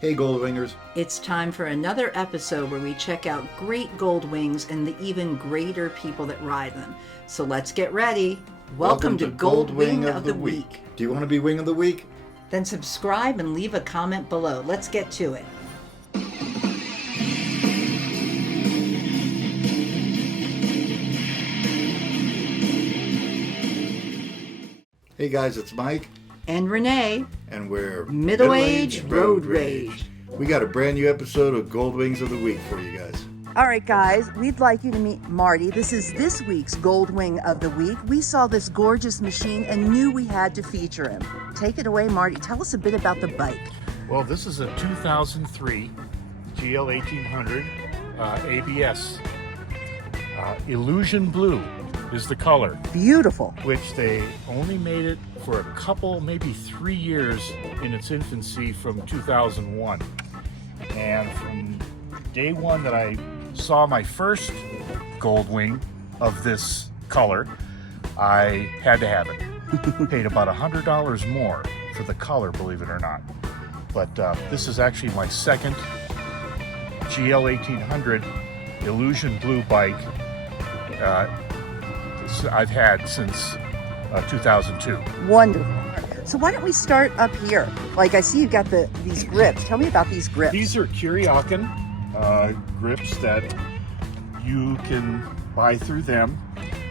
Hey Goldwingers. It's time for another episode where we check out great Goldwings and the even greater people that ride them. So let's get ready. Welcome to Goldwing of the Week. Do you want to be Wing of the Week? Then subscribe and leave a comment below. Let's get to it. Hey guys, it's Mike. And Renee. And we're Middle-Aged Road Rage. We got a brand new episode of Goldwings of the Week for you guys. All right, guys, we'd like you to meet Marty. This is this week's Goldwing of the Week. We saw this gorgeous machine and knew we had to feature him. Take it away, Marty. Tell us a bit about the bike. Well, this is a 2003 gl1800 ABS. Illusion Blue is the color. Beautiful. Which they only made it for a couple, maybe 3 years in its infancy from 2001. And from day one that I saw my first Goldwing of this color, I had to have it. Paid about $100 more for the color, believe it or not. But this is actually my second gl1800 Illusion Blue bike I've had since 2002. Wonderful. So why don't we start up here? Like I see you've got these grips. Tell me about these grips. These are Kuryakyn grips that you can buy through them.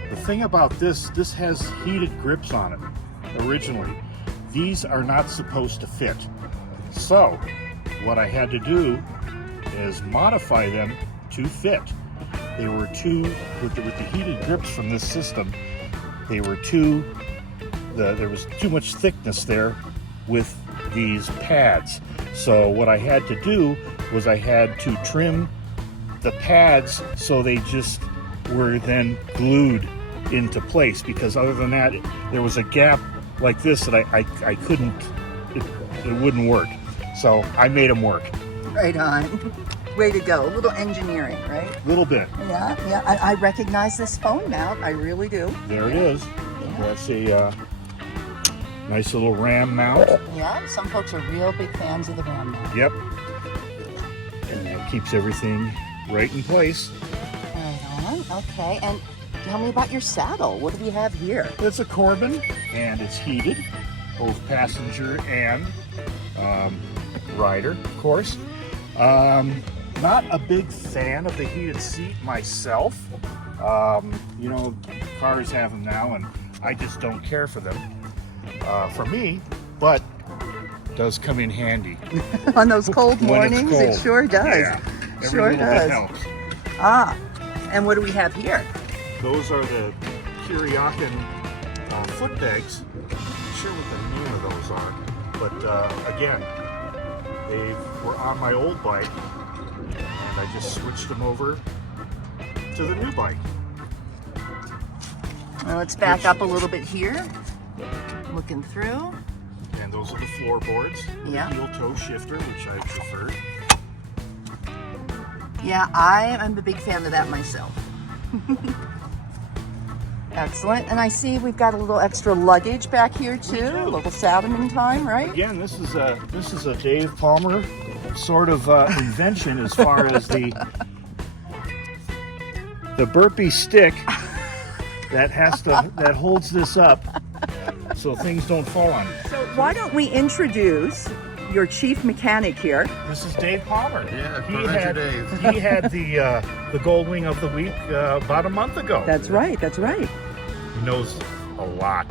The thing about this has heated grips on it originally. These are not supposed to fit. So what I had to do is modify them to fit. They were with the heated grips from this system, there was too much thickness there with these pads. So what I had to do was I had to trim the pads so they just were then glued into place, because other than that, there was a gap like this that I couldn't, it wouldn't work. So I made them work. Right on. Way to go. A little engineering, right? A little bit. Yeah. I recognize this phone mount. I really do. There it is. Yeah. That's a nice little ram mount. Yeah, some folks are real big fans of the ram mount. Yep. And it keeps everything right in place. Right on. Okay. And tell me about your saddle. What do we have here? It's a Corbin, and it's heated, both passenger and rider, of course. Not a big fan of the heated seat myself. You know, cars have them now, and I just don't care for them. For me, but it does come in handy. On those cold mornings, cold. It sure does. Yeah, sure does. Helps. Ah, and what do we have here? Those are the Kuryakyn foot pegs. I'm not sure what the name of those are, but again, they were on my old bike, and I just switched them over to the new bike. Well, let's back up a little bit here. Looking through. And those are the floorboards. Yeah. Heel toe shifter, which I prefer. Yeah, I'm a big fan of that myself. Excellent. And I see we've got a little extra luggage back here too. A little Saddleman time, right? Again, this is a Dave Palmer sort of invention as far as the burpee stick that holds this up so things don't fall on it. So why don't we introduce your chief mechanic here? This is Dave Palmer. Yeah, Dave. He had the Goldwing of the Week about a month ago. That's right. That's right. He knows a lot.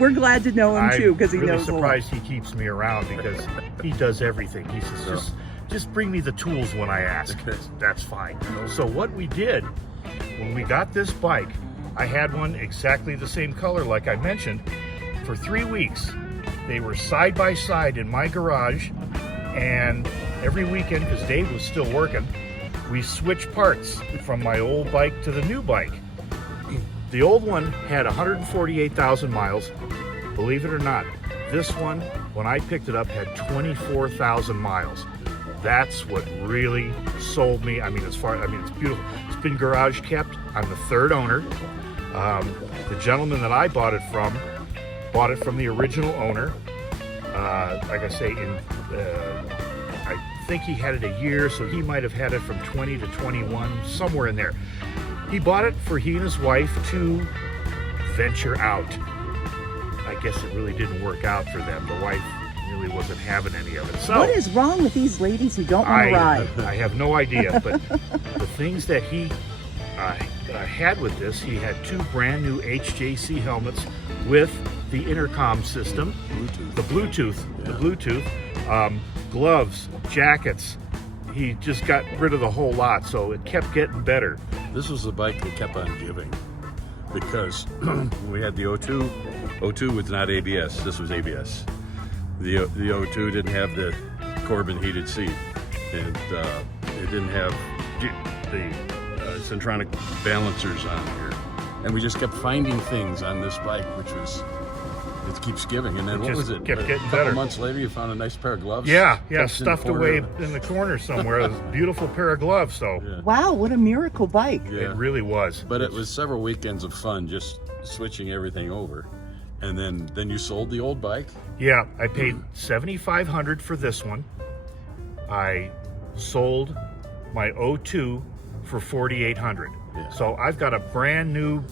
We're glad to know him too, because he knows a lot. I'm really surprised he keeps me around, because he does everything. He says, just bring me the tools when I ask. That's fine. So what we did when we got this bike, I had one exactly the same color like I mentioned for 3 weeks. They were side by side in my garage, and every weekend, because Dave was still working, we switched parts from my old bike to the new bike. The old one had 148,000 miles. Believe it or not, this one, when I picked it up, had 24,000 miles. That's what really sold me. It's beautiful. It's been garage kept. I'm the third owner. The gentleman that I bought it from the original owner. Like I say, in think he had it a year, so he might have had it from 20 to 21, somewhere in there. He bought it for he and his wife to venture out. I guess it really didn't work out for them. The wife really wasn't having any of it. So What is wrong with these ladies who don't want to ride? I have no idea, but the things that he had with this, he had 2 brand new HJC helmets with the intercom system, the Bluetooth, gloves, jackets. He just got rid of the whole lot, so it kept getting better. This was the bike that kept on giving, because we had the O2. O2 was not ABS. This was ABS. The O2 didn't have the Corbin heated seat, and it didn't have the Centronic balancers on here. And we just kept finding things on this bike, which was, it keeps giving. And then what was it? Kept A getting couple better. months later, you found a nice pair of gloves. Yeah, tucked stuffed in the away corner. in the corner somewhere. It was a beautiful pair of gloves, so Yeah. Wow, what a miracle bike. Yeah. it really was. But it was several weekends of fun just switching everything over. And then you sold the old bike. Yeah, I paid $7,500 for this one. I sold my O2 for $4,800. Yeah. So I've got a brand new,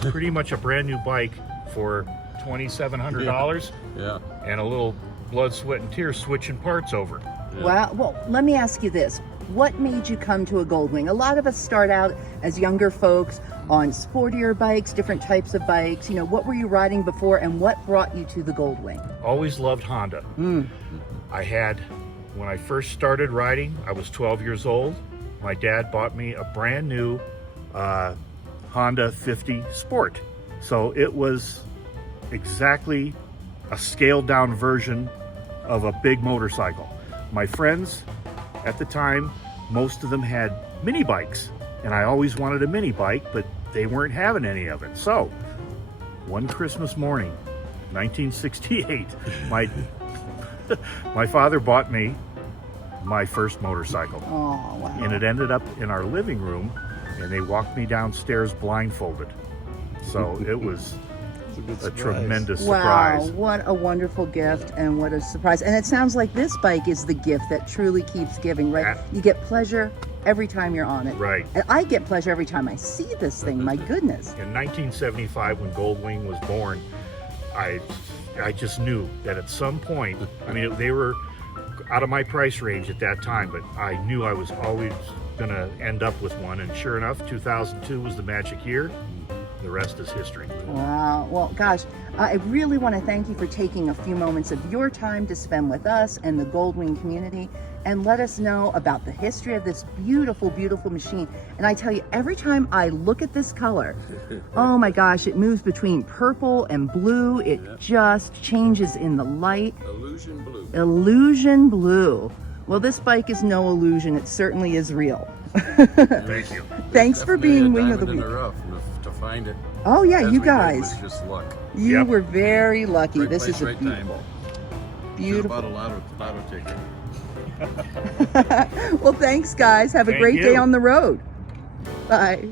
pretty much a brand new bike for $2,700 Yeah. and a little blood, sweat, and tears switching parts over. Yeah. Wow. Well, let me ask you this. What made you come to a Goldwing? A lot of us start out as younger folks on sportier bikes, different types of bikes. You know, what were you riding before and what brought you to the Goldwing? Always loved Honda. I had, when I first started riding, I was 12 years old. My dad bought me a brand new Honda 50 Sport. So it was exactly a scaled down version of a big motorcycle. My friends at the time, most of them had mini bikes, and I always wanted a mini bike, but they weren't having any of it. So one Christmas morning, 1968, my father bought me my first motorcycle. Oh, wow. And it ended up in our living room, and they walked me downstairs blindfolded. So it was a tremendous Wow, surprise. what a wonderful gift and what a surprise. And it sounds like this bike is the gift that truly keeps giving, right? You get pleasure every time you're on it. Right. And I get pleasure every time I see this thing, my goodness. In 1975, when Goldwing was born, I just knew that at some point, I mean, they were out of my price range at that time, but I knew I was always going to end up with one. And sure enough, 2002 was the magic year. The rest is history. Wow. Well, gosh, I really want to thank you for taking a few moments of your time to spend with us and the Goldwing community and let us know about the history of this beautiful, beautiful machine. And I tell you, every time I look at this color, oh my gosh, it moves between purple and blue. It just changes in the light. Illusion blue. Illusion blue. Well, this bike is no illusion. It certainly is real. Thank you. Thanks for Definitely being a Wing of the diamond Week. in the rough to find it. Oh yeah, As you we did guys. was just luck. You Yep. were very lucky. Right This place, is a right time. beautiful. Bought a lotto ticket. Well, thanks, guys. Have a Thank great day you. on the road. Bye.